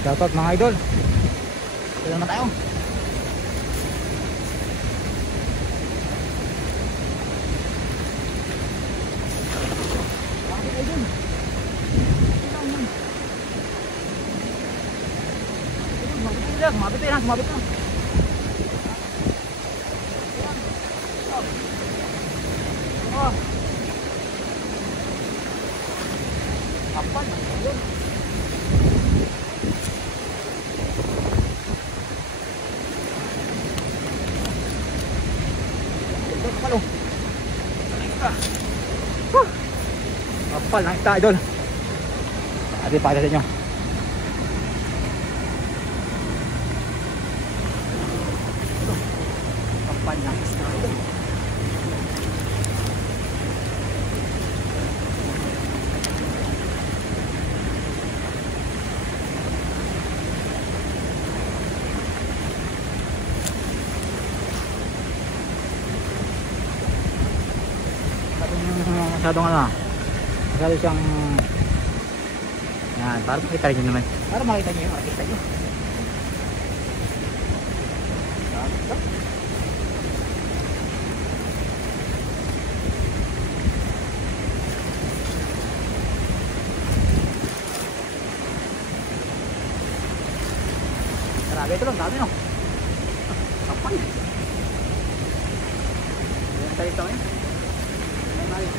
Shoutout mga idol. Ito naman tayo. Mga idol. Sumabit na. Sumabit na. Oh. Kapal na yun. Kapal na kita idol. Ate pakita sa inyo. Kapal na kita idol. Masyadong ano, masyado siyang yan, para makita rin nyo naman, para makita nyo yung artista nyo. Grabe, ito lang, dami no. Kapal. Ayan tayo ito ngayon. Ayan tayo.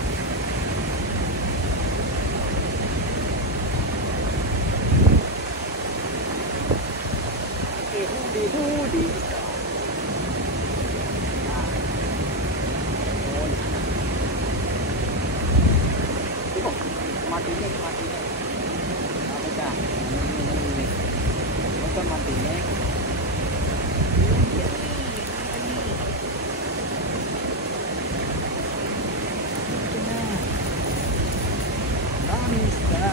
Hudi. Ito, matinig. Bakit ka? Ito matinig. Mamis ka.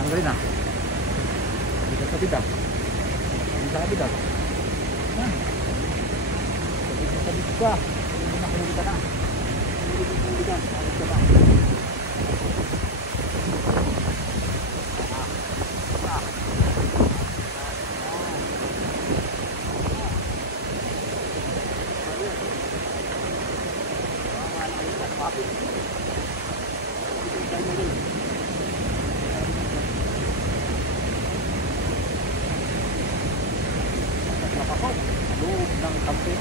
Tanggalin na. Sabit ah. Sabit ah. Sabit ka. Hindi na kumuli ka na. Kumuli ka. Sabit ka na. Loob ng kampi.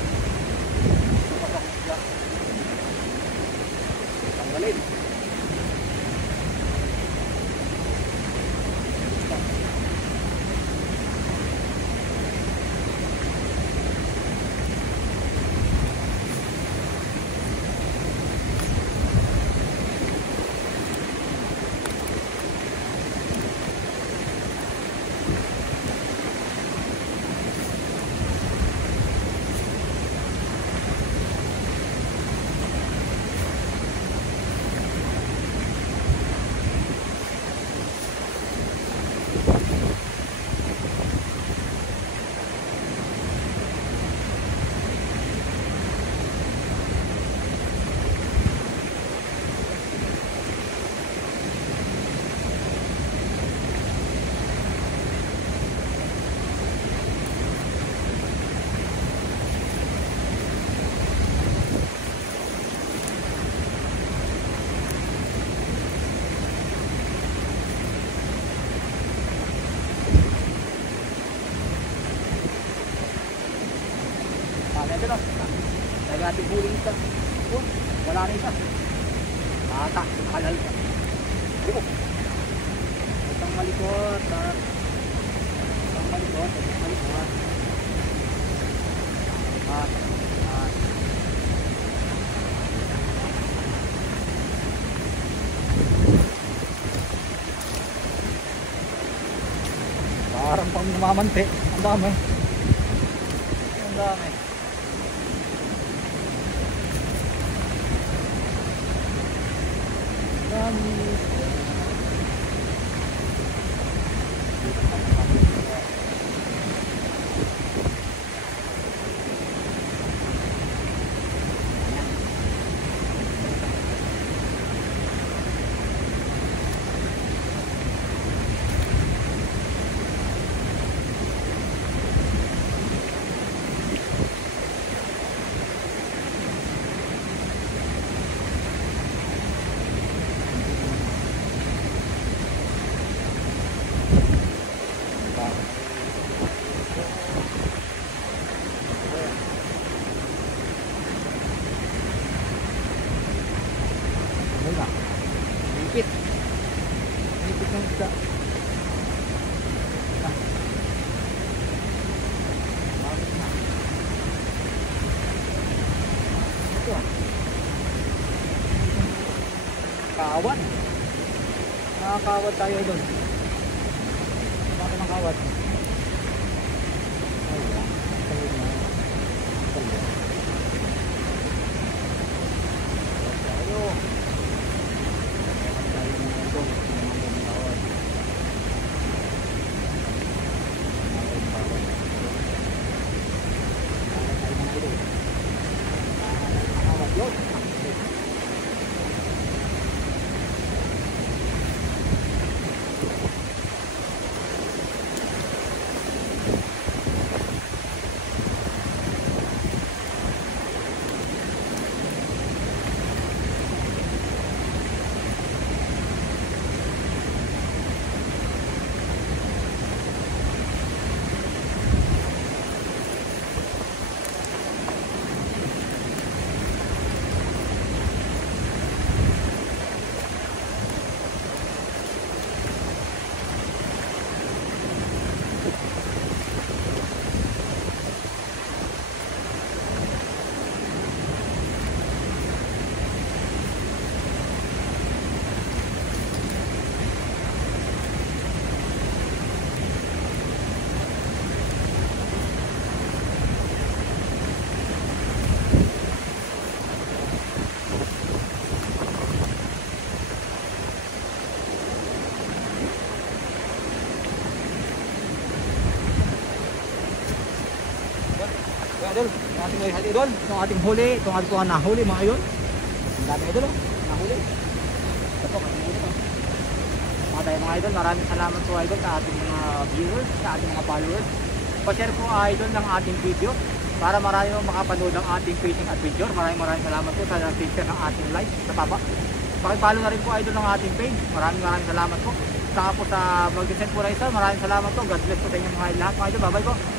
Tanggalin. Nagati huling isa. Oh, wala na isa. Ata, halal ka. Oh. Itang malikot. Itang malikot. Itang malikot. Parang pang namamante. Ang dami. Ang dami. kawad. Nakakawad tayo idol. Bakit ng kawad? Ayan. Tayo na. Tayo. Tayo. Tayo na idol. Ang kawad. Ang kawad. Tayo na idol. Ang kawad yun. Idol, yung ating mga idol, itong ating huli, itong ating mga nahuli mga idol. Ang dami idol, nahuli. Ito po, kanina ito. Mga tayo mga idol, maraming salamat po idol sa ating mga viewers, sa ating mga followers. Pa-share po idol ng ating video para marami mo makapanood ng ating fishing adventure. Maraming salamat po sa nag-share ng ating live sa baba. Pakipollow na rin po idol ng ating page. Maraming salamat po. Saka po sa mag-send po na isa, maraming salamat po. God bless po sa inyo mga lahat mga idol. Bye bye po.